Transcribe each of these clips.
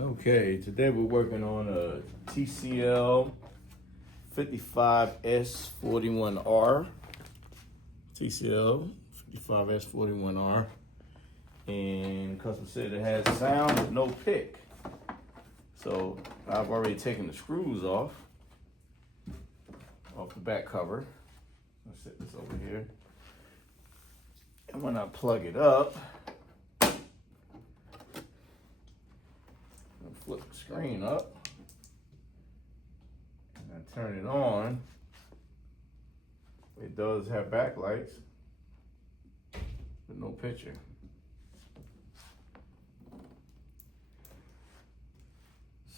Okay, today we're working on a Tcl 55S41R. Tcl 55S41R. And customer said it has sound with no pick. So I've already taken the screws off the back cover. Let's set this over here. And when I plug it up, flip the screen up and I turn it on. It does have backlights, but no picture.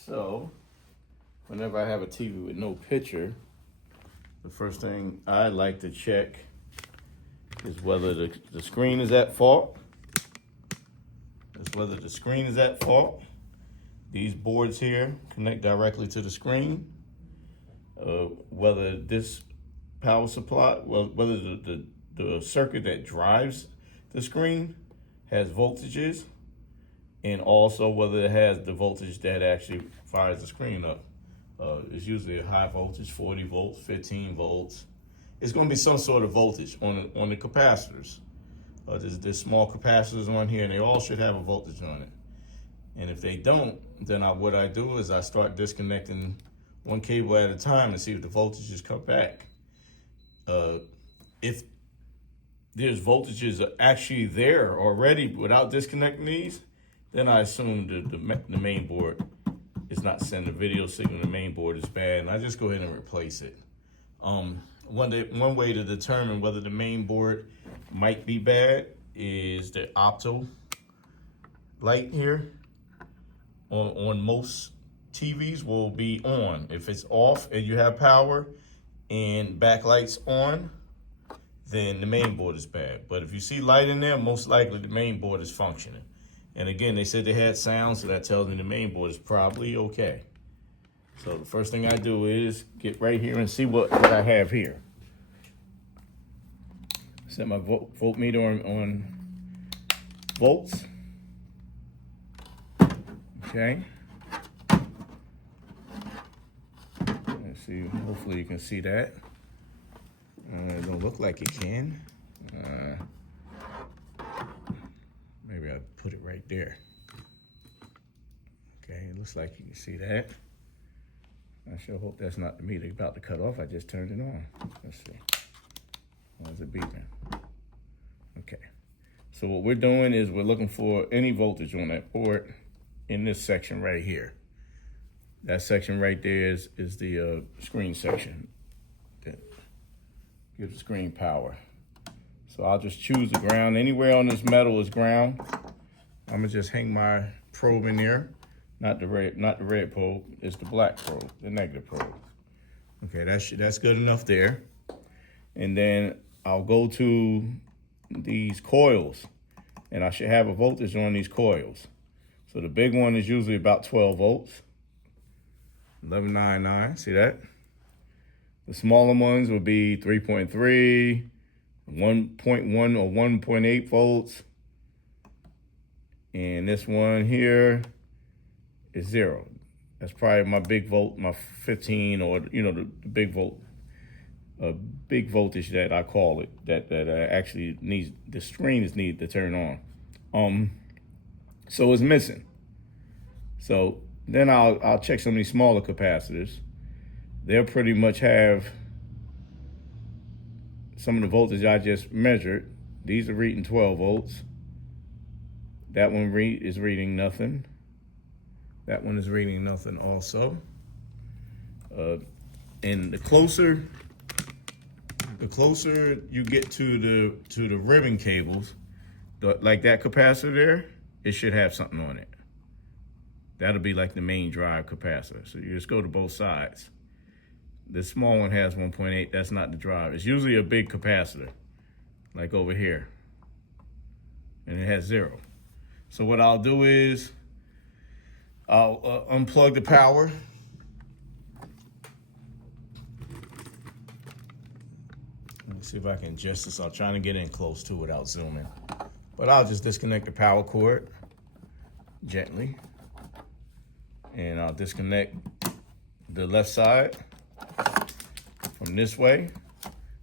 So whenever I have a TV with no picture, the first thing I like to check is whether the screen is at fault. These boards here connect directly to the screen. Whether this power supply, whether the circuit that drives the screen has voltages, and also whether it has the voltage that actually fires the screen up. It's usually a high voltage, 40 volts, 15 volts. It's going to be some sort of voltage on the capacitors. There's small capacitors on here, and they all should have a voltage on it. And if they don't, then what I do is I start disconnecting one cable at a time and see if the voltages come back. If there's voltages actually there already without disconnecting these, then I assume the main board is not sending a video signal. The main board is bad, and I just go ahead and replace it. One way to determine whether the main board might be bad is the opto light here. On most TVs will be on. If it's off and you have power and backlights on, then the main board is bad. But if you see light in there, most likely the main board is functioning. And again, they said they had sound, so that tells me the main board is probably okay. So the first thing I do is get right here and see what I have here. Set my voltmeter on volts. Okay. Let's see, hopefully you can see that. It don't look like it can. Maybe I'll put it right there. Okay, it looks like you can see that. I sure hope that's not the meter about to cut off. I just turned it on. Let's see. Why is it beeping? Okay. So what we're doing is we're looking for any voltage on that port in this section right here. That section right there is the screen section that gives the screen power. So I'll just choose the ground. Anywhere on this metal is ground. I'm gonna just hang my probe in there. Not the red probe, it's the black probe, the negative probe. Okay, that's good enough there. And then I'll go to these coils, and I should have a voltage on these coils. So the big one is usually about 12 volts, 1199, see that? The smaller ones would be 3.3, 1.1 or 1.8 volts. And this one here is 0. That's probably my big volt, my 15, or the big volt, big voltage that I call it, that actually needs, the screen is needed to turn on. So it's missing. So then I'll check some of these smaller capacitors. They'll pretty much have some of the voltage I just measured. These are reading 12 volts. That one is reading nothing. That one is reading nothing also. And the closer you get to the ribbon cables, like that capacitor there, it should have something on it. That'll be like the main drive capacitor. So you just go to both sides. The small one has 1.8, that's not the drive. It's usually a big capacitor, like over here. And it has 0. So what I'll do is, I'll unplug the power. Let me see if I can adjust this. I'm trying to get in close to it without zooming. But I'll just disconnect the power cord gently. And I'll disconnect the left side from this way.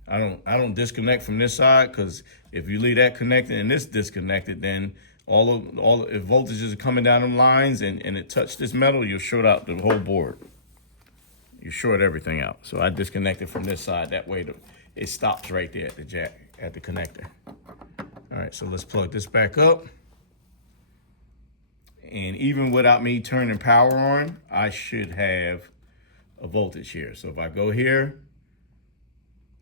I don't disconnect from this side, because if you leave that connected and this disconnected, then if voltages are coming down them lines and it touched this metal, you'll short out the whole board. You short everything out. So I disconnected from this side. That way it stops right there at the jack, at the connector. All right, so let's plug this back up. And even without me turning power on, I should have a voltage here. So if I go here,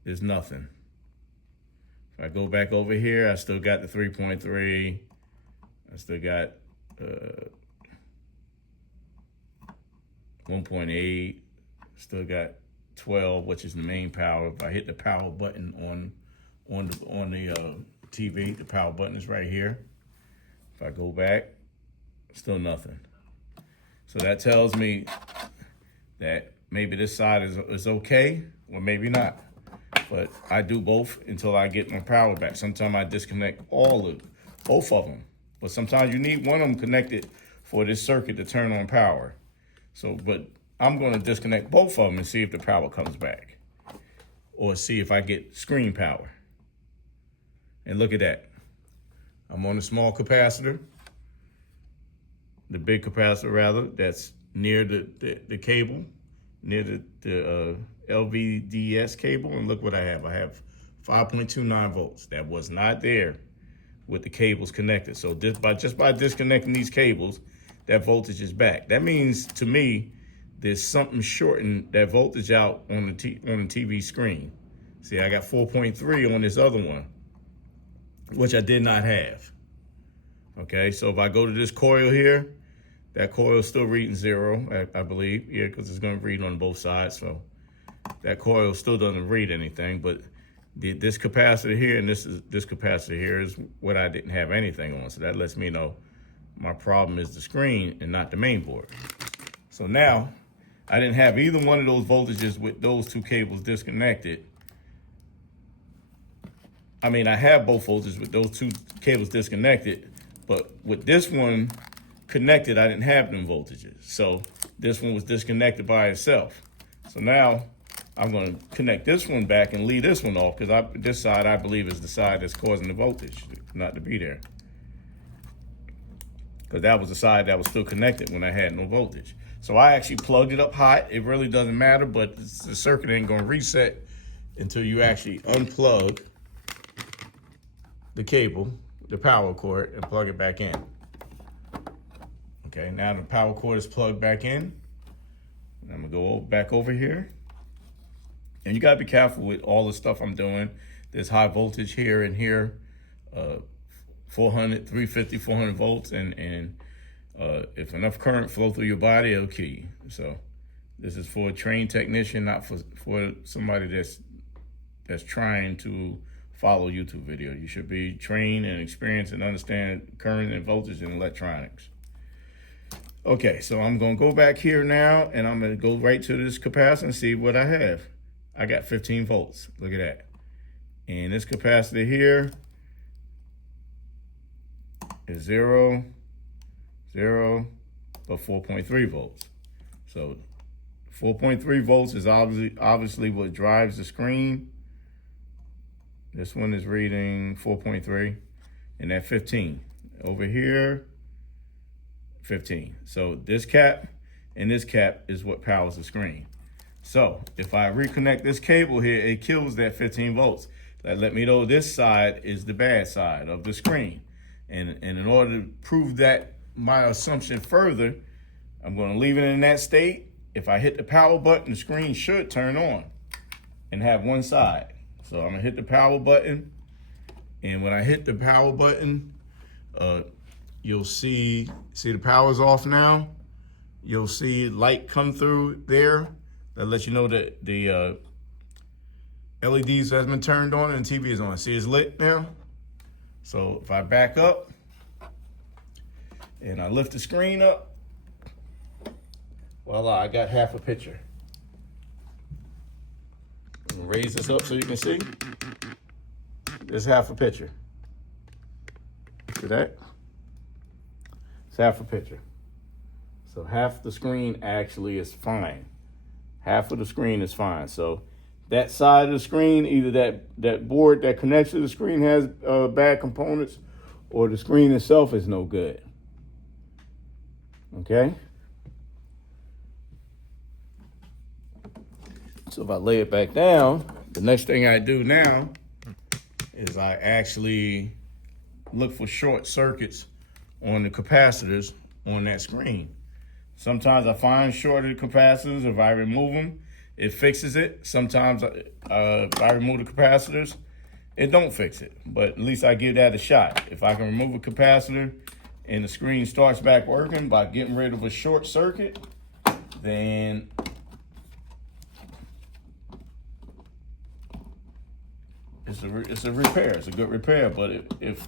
there's nothing. If I go back over here, I still got the 3.3. I still got 1.8. Still got 12, which is the main power. If I hit the power button on the TV, the power button is right here. If I go back, still nothing. So that tells me that maybe this side is okay, or maybe not. But I do both until I get my power back. Sometimes I disconnect both of them. But sometimes you need one of them connected for this circuit to turn on power. So, but I'm going to disconnect both of them and see if the power comes back, or see if I get screen power. And look at that. I'm on a small capacitor, the big capacitor rather, that's near the cable, near the LVDS cable. And look what I have. I have 5.29 volts. That was not there with the cables connected. So just by disconnecting these cables, that voltage is back. That means to me, there's something shorting that voltage out on the TV screen. See, I got 4.3 on this other one, which I did not have. Okay, so if I go to this coil here, that coil is still reading 0, I believe. Yeah, because it's going to read on both sides. So that coil still doesn't read anything. But this capacitor here and this capacitor here is what I didn't have anything on. So that lets me know my problem is the screen and not the main board. So now I didn't have either one of those voltages with those two cables disconnected. I mean, I have both voltages with those two cables disconnected, but with this one connected, I didn't have them voltages. So this one was disconnected by itself. So now I'm going to connect this one back and leave this one off, because this side I believe is the side that's causing the voltage not to be there. Because that was the side that was still connected when I had no voltage. So I actually plugged it up hot. It really doesn't matter, but the circuit ain't going to reset until you actually unplug the cable, the power cord, and plug it back in. Okay, now the power cord is plugged back in. I'm gonna go back over here. And you gotta be careful with all the stuff I'm doing. There's high voltage here and here, 400, 350, 400 volts, and if enough current flow through your body, it'll kill you. So this is for a trained technician, not for somebody that's trying to follow YouTube video. You should be trained and experienced and understand current and voltage in electronics. Okay, so I'm gonna go back here now, and I'm gonna go right to this capacitor and see what I have. I got 15 volts, look at that. And this capacitor here is 0, 0, but 4.3 volts. So 4.3 volts is obviously what drives the screen. This one is reading 4.3, and that 15. Over here, 15. So this cap and this cap is what powers the screen. So if I reconnect this cable here, it kills that 15 volts. That let me know this side is the bad side of the screen. And in order to prove that my assumption further, I'm going to leave it in that state. If I hit the power button, the screen should turn on and have one side. So I'm gonna hit the power button, and when I hit the power button, you'll see the power's off now. You'll see light come through there. That lets you know that the LEDs has been turned on and the TV is on. See, it's lit now. So if I back up and I lift the screen up, voila, I got half a picture. Raise this up so you can see. It's half a picture. See that? It's half a picture. So half the screen actually is fine. Half of the screen is fine. So that side of the screen, either that board that connects to the screen has bad components, or the screen itself is no good. Okay? So if I lay it back down, the next thing I do now is I actually look for short circuits on the capacitors on that screen. Sometimes I find shorted capacitors. If I remove them, it fixes it. Sometimes if I remove the capacitors, it don't fix it. But at least I give that a shot. If I can remove a capacitor and the screen starts back working by getting rid of a short circuit, then it's a repair. It's a good repair. But if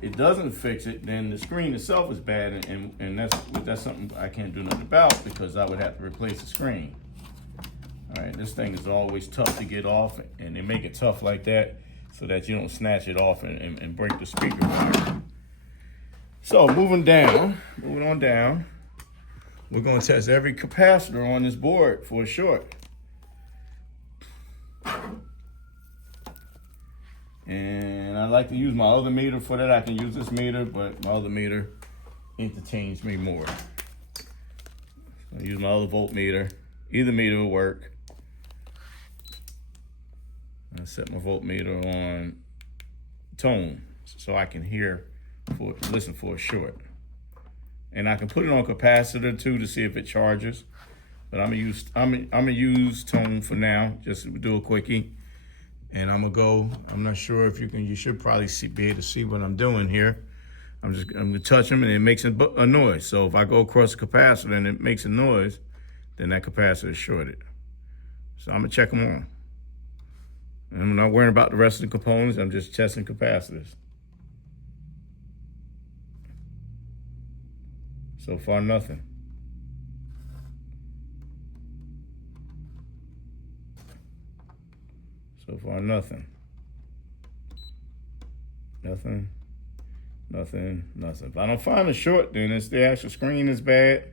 it doesn't fix it, then the screen itself is bad, and that's something I can't do nothing about, because I would have to replace the screen. All right, this thing is always tough to get off, and they make it tough like that so that you don't snatch it off and break the speaker wire. So moving on down, we're gonna test every capacitor on this board for a short. And I like to use my other meter for that. I can use this meter, but my other meter entertains me more. So I use my other voltmeter. Either meter will work. I set my voltmeter on tone so I can listen for a short. And I can put it on capacitor too to see if it charges. But I'm gonna use tone for now, just to do a quickie. And I'm not sure if you should probably be able to see what I'm doing here. I'm gonna touch them and it makes a noise. So if I go across the capacitor and it makes a noise, then that capacitor is shorted. So I'm gonna check them on. And I'm not worrying about the rest of the components. I'm just testing capacitors. So far, nothing. So far, nothing. Nothing. If I don't find a short, then it's the actual screen is bad,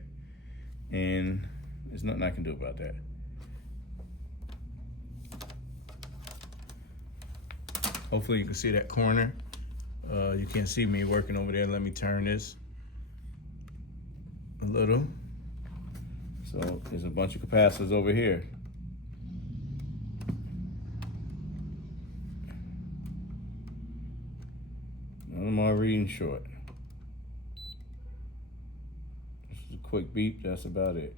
and there's nothing I can do about that. Hopefully you can see that corner. You can't see me working over there. Let me turn this a little. So there's a bunch of capacitors over here. None of them are reading short. This is a quick beep, that's about it.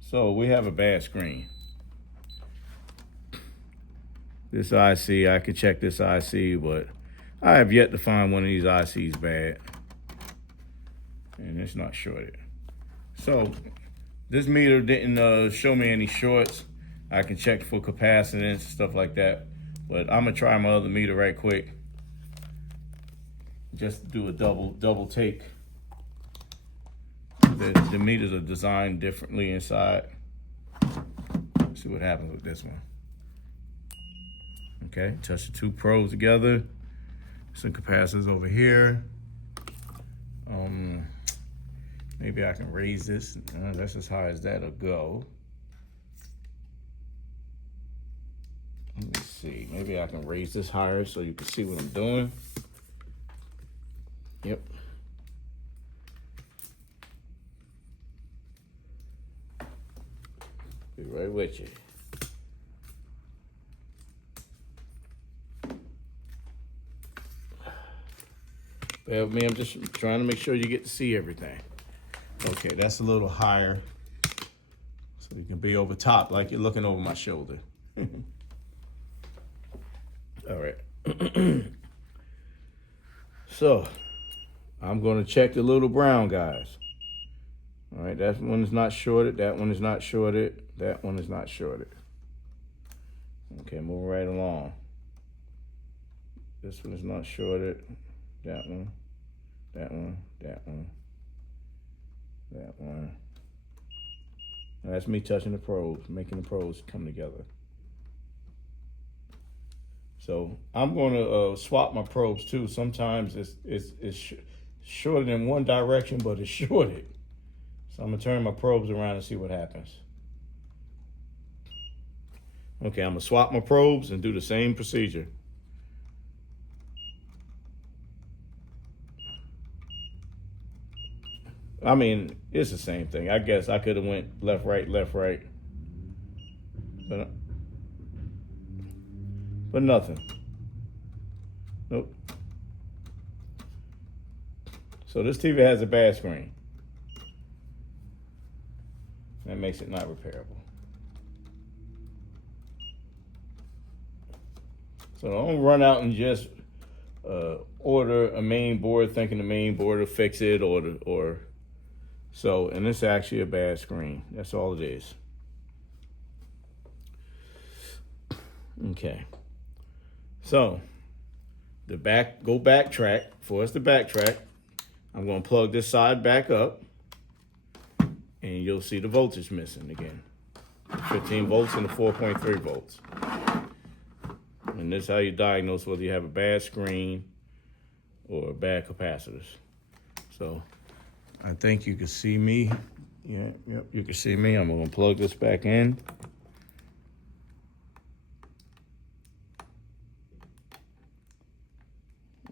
So we have a bad screen. This IC, I could check this IC, but I have yet to find one of these ICs bad. And it's not shorted. So this meter didn't show me any shorts. I can check for capacitance, stuff like that. But I'm gonna try my other meter right quick. Just do a double take. The meters are designed differently inside. Let's see what happens with this one. Okay, touch the two probes together. Some capacitors over here. Maybe I can raise this. That's as high as that'll go. Let me see. Maybe I can raise this higher so you can see what I'm doing. Yep. Be right with you. Bear with me, I'm just trying to make sure you get to see everything. Okay, that's a little higher. So you can be over top like you're looking over my shoulder. All right. So, I'm gonna check the little brown guys. All right, that one is not shorted, that one is not shorted, that one is not shorted. Okay, moving right along. This one is not shorted, that one, that one, that one, that one. Now that's me touching the probes, making the probes come together. So I'm gonna swap my probes too. Sometimes shorted in one direction, but it's shorted. So I'm gonna turn my probes around and see what happens. Okay, I'm gonna swap my probes and do the same procedure. I mean, it's the same thing. I guess I could have went left, right, but nothing. Nope. So this TV has a bad screen. That makes it not repairable. So don't run out and just order a main board thinking the main board will fix it and it's actually a bad screen. That's all it is. Okay. So go backtrack. For us to backtrack, I'm going to plug this side back up and you'll see the voltage missing again. 15 volts and the 4.3 volts. And this is how you diagnose whether you have a bad screen or bad capacitors. So I think you can see me. Yeah, yep, you can see me. I'm going to plug this back in.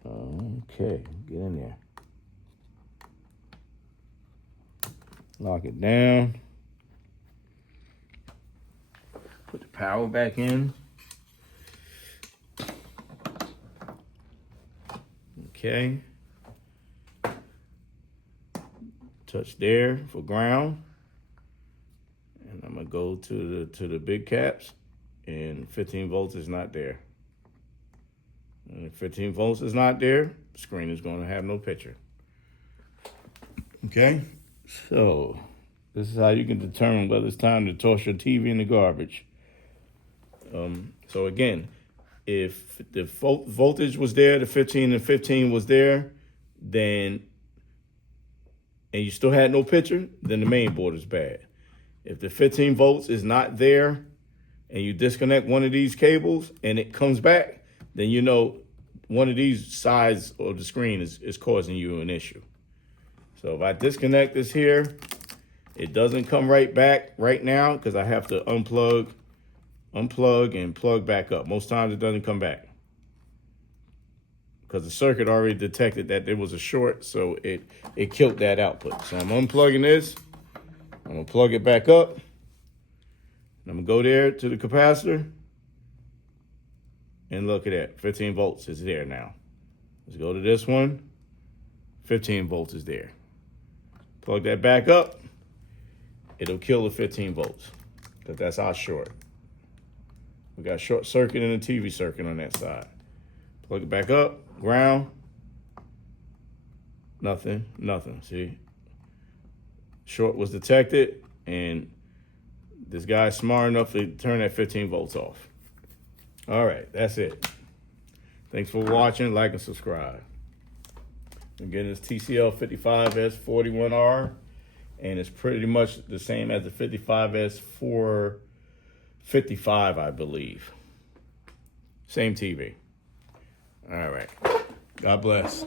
Okay, get in there. Lock it down. Put the power back in. Okay. Touch there for ground. And I'm gonna go to the big caps, and 15 volts is not there. And if 15 volts is not there, the screen is gonna have no picture. Okay, so this is how you can determine whether it's time to toss your TV in the garbage. So again, if the voltage was there, the 15 and 15 was there, and you still had no picture, then the main board is bad. If the 15 volts is not there and you disconnect one of these cables and it comes back, then you know one of these sides of the screen is causing you an issue. So if I disconnect this here, it doesn't come right back right now because I have to unplug and plug back up. Most times it doesn't come back because the circuit already detected that there was a short, so it killed that output. So I'm unplugging this. I'm gonna plug it back up. I'm gonna go there to the capacitor and look at that. 15 volts is there now. Let's go to this one. 15 volts is there. Plug that back up. It'll kill the 15 volts because that's our short. We got short circuit and a TV circuit on that side. Plug it back up, ground. Nothing. See? Short was detected, and this guy's smart enough to turn that 15 volts off. All right, that's it. Thanks for watching. Like and subscribe. Again, it's Tcl 55S41R, and it's pretty much the same as the 55S455, I believe. Same TV. All right. God bless.